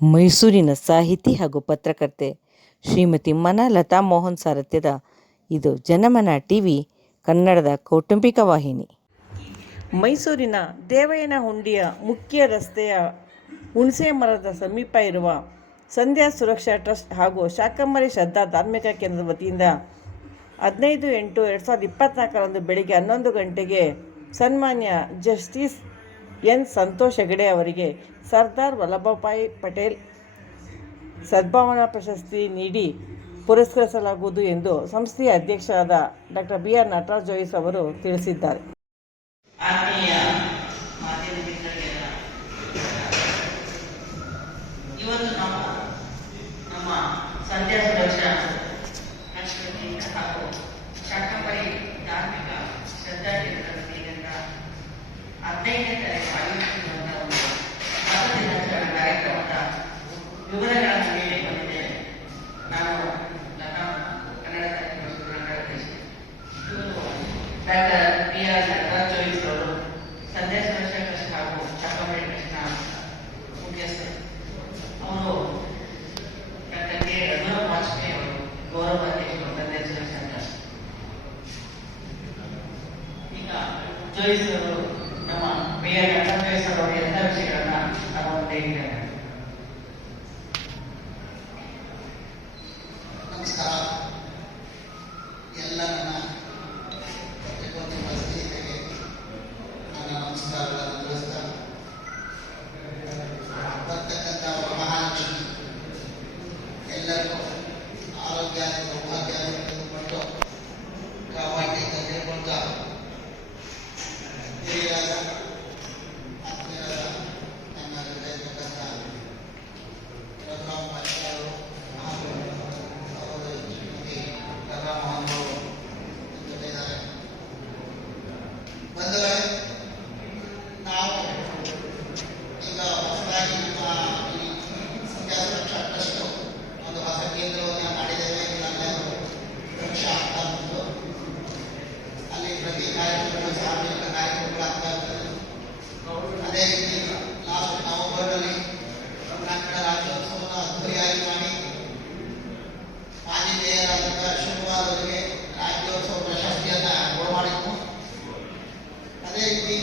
ಮೈಸೂರಿನ ಸಾಹಿತಿ ಹಾಗೂ ಪತ್ರಕರ್ತೆ ಶ್ರೀಮತಿ ಮನ ಲತಾ ಮೋಹನ್ ಸಾರಥ್ಯದ ಇದು ಜನಮನ ಟಿ ವಿ ಕನ್ನಡದ ಕೌಟುಂಬಿಕ ವಾಹಿನಿ. ಮೈಸೂರಿನ ದೇವಯ್ಯನಹುಂಡಿಯ ಮುಖ್ಯ ರಸ್ತೆಯ ಹುಣಸೆ ಮರದ ಸಮೀಪ ಇರುವ ಸಂಧ್ಯಾ ಸುರಕ್ಷಾ ಟ್ರಸ್ಟ್ ಹಾಗೂ ಶಾಕಂಬರಿ ಶ್ರದ್ಧಾ ಧಾರ್ಮಿಕ ಕೇಂದ್ರದ ವತಿಯಿಂದ ಹದಿನೈದು ಎಂಟು ಎರಡು ಸಾವಿರದ ಇಪ್ಪತ್ತ್ನಾಲ್ಕರಂದು ಬೆಳಿಗ್ಗೆ ಹನ್ನೊಂದು ಗಂಟೆಗೆ ಸನ್ಮಾನ್ಯ ಜಸ್ಟಿಸ್ ಎನ್ ಸಂತೋಷ್ ಹೆಗಡೆ ಅವರಿಗೆ ಸರ್ದಾರ್ ವಲ್ಲಭಭಾಯಿ ಪಟೇಲ್ ಸದ್ಭಾವನಾ ಪ್ರಶಸ್ತಿ ನೀಡಿ ಪುರಸ್ಕರಿಸಲಾಗುವುದು ಎಂದು ಸಂಸ್ಥೆಯ ಅಧ್ಯಕ್ಷರಾದ doctor B R Nataraj Jois ಅವರು ತಿಳಿಸಿದ್ದಾರೆ. ಆತ್ಮೀಯ ಮಾಧ್ಯಮ ಮಿತ್ರರಿಗೆಲ್ಲ ಇವತ್ತು ನಾವು ನಮ್ಮ ಸಂಧ್ಯಾ ಸುರಕ್ಷಾ ರಾಷ್ಟ್ರದಿಂದ ಹಾಗೂ ಶಾಕಂಬರಿ ಧಾರ್ಮಿಕ ಶ್ರದ್ಧಾ ಕೇಂದ್ರದ ವತಿಯಿಂದ ಹದಿನೈದನೇ ತಾರೀಕು ಆಯೋಜಿಸಿರುವಂತಹ ಒಂದು ಮತ ದಿನಾಚರಣೆ ಕಾರ್ಯಕ್ರಮದ ವಿವರಗಳನ್ನು ನೀಡಿ ಬಂದಿದ್ದೇನೆ ನಾನು ಲತಾ ಕನ್ನಡ ಕಾರ್ಯಕ್ರಮ ಕನ್ನಡ ದೇಶ ಇವರು doctor B R Nataraj Jois ಅವರು ಸಂಧ್ಯಾ ಸುರಕ್ಷಾ ಟ್ರಸ್ಟ್ ಹಾಗೂ ಶಾಕಂಬರಿ ಟ್ರಸ್ಟ್ನ ಮುಖ್ಯಸ್ಥರು ಅವರು ಡಾಕ್ಟರ್ ಕೆ ರಘುರಾಮ್ ವಾಜಪೇಯಿ ಅವರು ಗೌರವ ಅಧ್ಯಕ್ಷರು ಸಂಧ್ಯಾ ಸುರಕ್ಷಾ ಟ್ರಸ್ಟ್ ಈಗ ಜೋಯಿಸ್ ನಮ್ಮ ಬಿ ಆರ್ ಎಲ್ಲ ವಿಷಯಗಳನ್ನ ನಮ್ಮ ಮುಂದೆ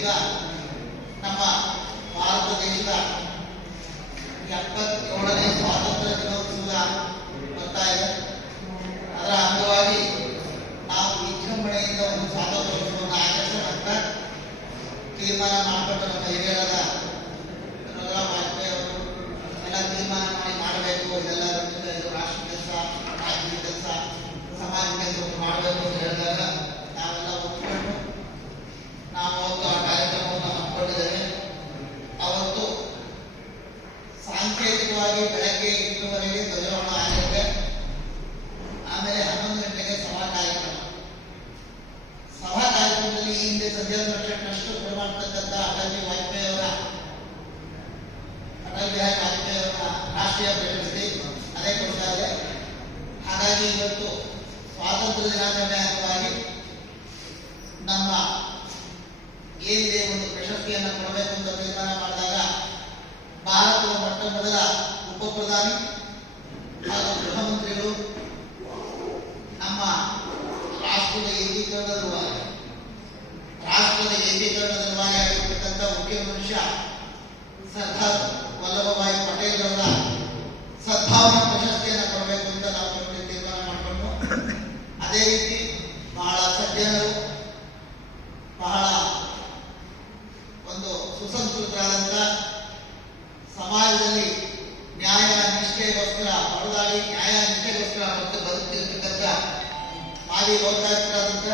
ಈಗ ನಮ್ಮ ಭಾರತ ದೇಶದ ಎಪ್ಪತ್ತೇಳನೇ ಸ್ವಾತಂತ್ರ್ಯ ದಿನೋತ್ಸವ ಬರ್ತಾ ಇದೆ ಅದರ ಅಂಗವಾಗಿ ನಾವು ವಿಜೃಂಭಣೆಯಿಂದ ಒಂದು ಸ್ವಾತಂತ್ರ್ಯೋತ್ಸವವನ್ನು ಆಚರಿಸೋಣ ಅಂತ ತೀರ್ಮಾನ ಮಾಡಿಕೊಂಡು ನಮ್ಮ ಹಿರಿಯರಾದ ರಘುರಾಮ್ ವಾಜಪೇಯಿ ಅವರು ಎಲ್ಲ ತೀರ್ಮಾನ ಮಾಡಿ ಮಾಡಬೇಕು ಇದೆಲ್ಲ ಇದು ರಾಷ್ಟ್ರ ಕೆಲಸ ರಾಜ್ಯದ ಕೆಲಸ ಸಮಾಜ ಕೆಲಸ ಮಾಡಬೇಕು ಅಂತ ಹೇಳಿದಾಗ ನಾವೆಲ್ಲ ಒಪ್ಪಿಕೊಂಡು ನಾವು ಅವತ್ತು ಆ ಕಾರ್ಯಕ್ರಮವನ್ನು ಹಮ್ಮಿಕೊಂಡಿದ್ದೇವೆ ಅವತ್ತು ಸಾಂಕೇತಿಕವಾಗಿ ಬೆಳಗ್ಗೆ ಎಂಟುವರೆಗೆ ಧ್ವಜಾರೋಹಣ ಆಗಿರುತ್ತೆ ಆಮೇಲೆ ಹನ್ನೊಂದು ಗಂಟೆಗೆ ಸಭಾ ಕಾರ್ಯಕ್ರಮ. ಸಭಾ ಕಾರ್ಯಕ್ರಮದಲ್ಲಿ ಈ ಹಿಂದೆ ಸಂಧ್ಯಾ ಸುರಕ್ಷಾ ಟ್ರಸ್ಟ್ ಕೊಡಮಾಡ್ತಕ್ಕಂಥ ವಾಜಪೇಯಿ ಅವರ, ಅಟಲ್ ಬಿಹಾರಿ ವಾಜಪೇಯಿ ಅವರ ರಾಷ್ಟ್ರೀಯ ಪ್ರಶಸ್ತಿ ಅದೇ ಕೊಡ್ತಾ ಇದೆ. ಹಾಗಾಗಿ ಇವತ್ತು ಸ್ವಾತಂತ್ರ್ಯ ದಿನಾಚರಣೆ ಅಂಗವಾಗಿ ನಮ್ಮ ಏನಿದೆ ಒಂದು ಪ್ರಶಸ್ತಿಯನ್ನು ಕೊಡಬೇಕು ಅಂತ ತೀರ್ಮಾನ ಮಾಡಿದಾಗ ಭಾರತದ ಮೊಟ್ಟ ಮೊದಲ ಉಪ ಪ್ರಧಾನಿ ಹಾಗೂ ಗೃಹ ಮಂತ್ರಿಗಳು ನಮ್ಮ ರಾಷ್ಟ್ರದ ಏಕೀಕರಣದ ರೂವಾರಿ ರಾಷ್ಟ್ರದ ಏಕೀಕರಣದ ರೂವಾರಿ ಆಗಿರ್ತಕ್ಕಂಥ ಮುಖ್ಯ ಮನುಷ್ಯ ಸರ್ದಾರ್ ವಲ್ಲಭಭಾಯಿ ಪಟೇಲ್ ಅವರ ಸದ್ಭಾವನಾ ಪ್ರಶಸ್ತಿಯನ್ನು ಕೊಡಬೇಕು ಅಂತ ನಾವು ಇವತ್ತು ತೀರ್ಮಾನ ಮಾಡಿಕೊಂಡು ಅದೇ ರೀತಿ ಬಹಳ ಸಜ್ಜನರು ಬಹಳ ಒಂದು ಸುಸಂಸ್ಕೃತರಾದಂಥ ಸಮಾಜದಲ್ಲಿ ನ್ಯಾಯ ನಿಷ್ಠೆಗೋಸ್ಕರ ಹೊರದಾಳಿ ಮತ್ತೆ ಮತ್ತು ಬದುಕ್ತಿರ್ತಕ್ಕಂಥ ಮಾಜಿ ಲೋಕಾಯುಕ್ತರಾದಂಥ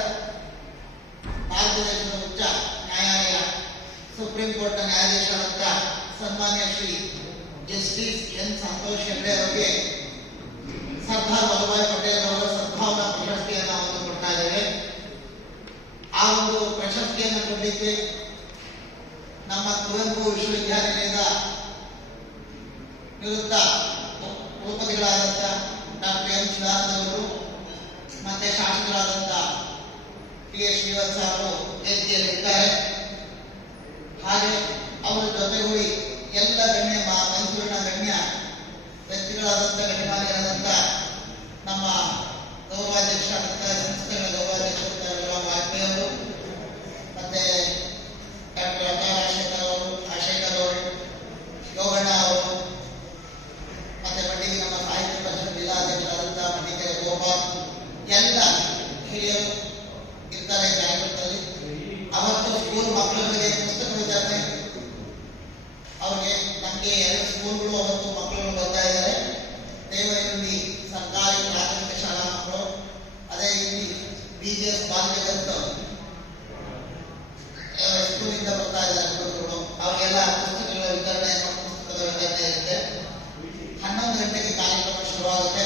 ಭಾರತ ದೇಶದ ಉಚ್ಚ ನ್ಯಾಯಾಲಯ, ಸುಪ್ರೀಂ ಕೋರ್ಟ್ನ ನ್ಯಾಯಾಧೀಶರಾದಂಥ ಸನ್ಮಾನ್ಯ ಶ್ರೀ ಜಸ್ಟಿಸ್ ಎನ್ ಸಂತೋಷ್ ಹೆಗ್ಡೆ ಅವರಿಗೆ ಸರ್ದಾರ್ ವಲ್ಲಭಾಯ್ ಪಟೇಲ್ ಅವರ ಸದ್ಭಾವನಾ ಪ್ರಶಸ್ತಿಯನ್ನು ಒಂದು ಕೊಡ್ತಾ ಇದ್ದೇವೆ. ಆ ಒಂದು ಪ್ರಶಸ್ತಿಯನ್ನು ಕೊಡಲಿಕ್ಕೆ ನಮ್ಮ ಕುವೆಂಪು ವಿಶ್ವವಿದ್ಯಾಲಯದ ನಿವೃತ್ತ ಕುಲಪತಿಗಳಾದಂಥ ಡಾಕ್ಟರ್ ಎಂ ಚಿದಾನಂದ ಅವರು ಮತ್ತೆ ಶಾಸಕರಾದಂಥ ಟಿ ಎಸ್ ಶ್ರೀವತ್ಸ ಅವರು ವೇದಿಕೆಯಲ್ಲಿದ್ದಾರೆ. ಹಾಗೆ ಅವರ ಜೊತೆಗೂಡಿ ಎಲ್ಲ ಗಣ್ಯ ಮಾ- ಮೈಸೂರಿನ ಗಣ್ಯ ಯೋಗಣ್ಣ ಅವರು ಮತ್ತೆ ಮಟ್ಟಿಗೆ ನಮ್ಮ ಸಾಹಿತ್ಯ ಪರಿಷತ್ ಜಿಲ್ಲಾಧ್ಯಕ್ಷರಾದಂತಹ ಮಟ್ಟಿಗೆರೆ ಗೋಪಾಲ್ ಎಲ್ಲ ಹಿರಿಯರು ಇರ್ತಾರೆ ಕಾರ್ಯಕ್ರಮದಲ್ಲಿ ಅವತ್ತು ಸ್ಕೂಲ್ ಮಕ್ಕಳಿಗೆ ಪುಸ್ತಕ ವಿತರಣೆ ಅವ್ರಿಗೆ ನಮಗೆ ಎರಡು ಸ್ಕೂಲ್ಗಳು ಅವತ್ತು ಮಕ್ಕಳು ಬರ್ತಾ ಇದ್ದಾರೆ ದೇವರಲ್ಲಿ ಸರ್ಕಾರಿ ಪ್ರಾಥಮಿಕ ಶಾಲಾ ಮಕ್ಕಳು ಅದೇ ರೀತಿ ಬಿ ಜಿ ಎಸ್ ಬಾಲ್ಯಗಂತ ಸ್ಕೂಲಿಂದ ಬರ್ತಾ ಇದ್ದಾರೆ ಹುಡುಗರು. ಅವರಿಗೆಲ್ಲ ಪುಸ್ತಕಗಳ ವಿತರಣೆ ಪುಸ್ತಕದ ವಿತರಣೆ ಇರುತ್ತೆ. ಹನ್ನೊಂದು ಗಂಟೆಗೆ ಕಾರ್ಯಕ್ರಮ ಶುರುವಾಗುತ್ತೆ.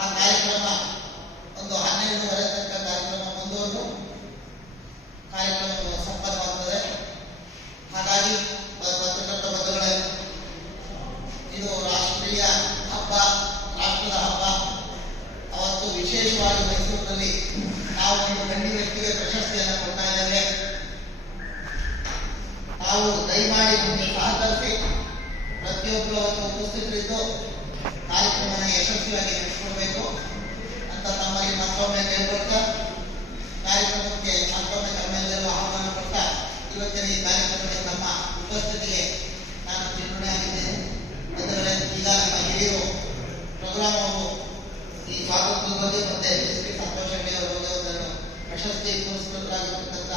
ಆ ಕಾರ್ಯಕ್ರಮ ಒಂದು ಹನ್ನೆರಡುವರೆ ತನಕ ಕಾರ್ಯಕ್ರಮ ಮುಂದುವರೆದು ಕಾರ್ಯಕ್ರಮ ಸಂಪನ್ನವಾಗ್ತದೆ ಹಾಗಾಗಿ ಪ- ಪತ್ರಕರ್ತ ಬಂಧುಗಳೇ ಇದು ರಾಷ್ಟ್ರೀಯ ಹಬ್ಬ ರಾಷ್ಟ್ರದ ಹಬ್ಬ ಅವತ್ತು ವಿಶೇಷವಾಗಿ ಮೈಸೂರಿನಲ್ಲಿ ನಾವು ನಿಮ್ಮ ಗಣ್ಯ ವ್ಯಕ್ತಿಗೆ ಪ್ರಶಸ್ತಿಯನ್ನು ಕೊಡ್ತಾ ತಾವು ದಯಮಾಡಿ ನಮಗೆ ಸಹಕರಿಸಿ ಪ್ರತಿಯೊಬ್ಬರು ಅವತ್ತು ಉಪಸ್ಥಿತರಿದ್ದು ಯಶಸ್ವಿಯಾಗಿ ನಡೆಸಿಕೊಡ್ಬೇಕು. ಅಂತ ತಮ್ಮಲ್ಲಿ ಮತ್ತೊಮ್ಮೆ ಕೇಳ್ಕೊಳ್ತಾ ಕಾರ್ಯಕ್ರಮಕ್ಕೆ ಮತ್ತೊಮ್ಮೆ ತಮ್ಮೆಲ್ಲರೂ ಆಹ್ವಾನ ಕೊಡ್ತಾ, ಇವತ್ತಿನ ಈ ಕಾರ್ಯಕ್ರಮಕ್ಕೆ ತಮ್ಮ ಉಪಸ್ಥಿತಿಗೆ ನಾನು ಚಿಂತನೆ ಆಗಿದ್ದೇನೆ. ಅದರಲ್ಲಿ ಈಗ ನಮ್ಮ ಹಿರಿಯರು ಪ್ರೋಗ್ರಾಮ್ ಈ ಸ್ವಾತಂತ್ರ್ಯ ಬಗ್ಗೆ ಮತ್ತೆ ಎಸ್ ಪಿ ಸಂತೋಷ್ ಹೆಗ್ಡೆ ಅವರ ಬಗ್ಗೆ ಒಂದನ್ನು ಪ್ರಶಸ್ತಿ ಪುರಸ್ಕೃತರಾಗಿರ್ತಕ್ಕಂಥ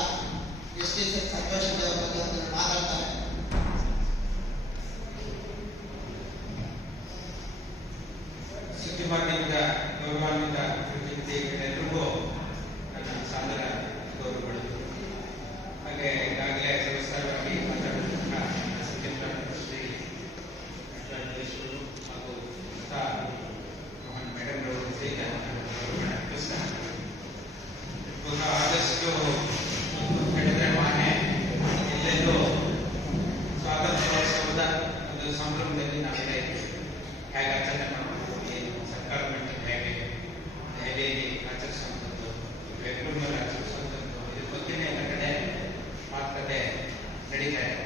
ಅವರ ಬಗ್ಗೆ ಒಂದನ್ನು ಮಾತಾಡ್ತಾರೆ. ಕುಟುಂಬದಲ್ಲಿ ನಾವೆಲ್ಲ ಇದ್ದೀವಿ? ಹೇಗೆ ಆಚರಣೆ ಮಾಡಬೇಕು ಏನು? ಸರ್ಕಾರ ಮಟ್ಟಿಗೆ ಹೇಗೆ? ಹೇಗೆ ಆಚರಿಸುವಂಥದ್ದು ಬೆಂಗಳೂರಿನಲ್ಲಿ ಆಚರಿಸುವಂಥದ್ದು ಇದ್ರ ಎಲ್ಲ ಕಡೆ ಮಾತುಕತೆ ನಡೀತಾ ಇದೆ.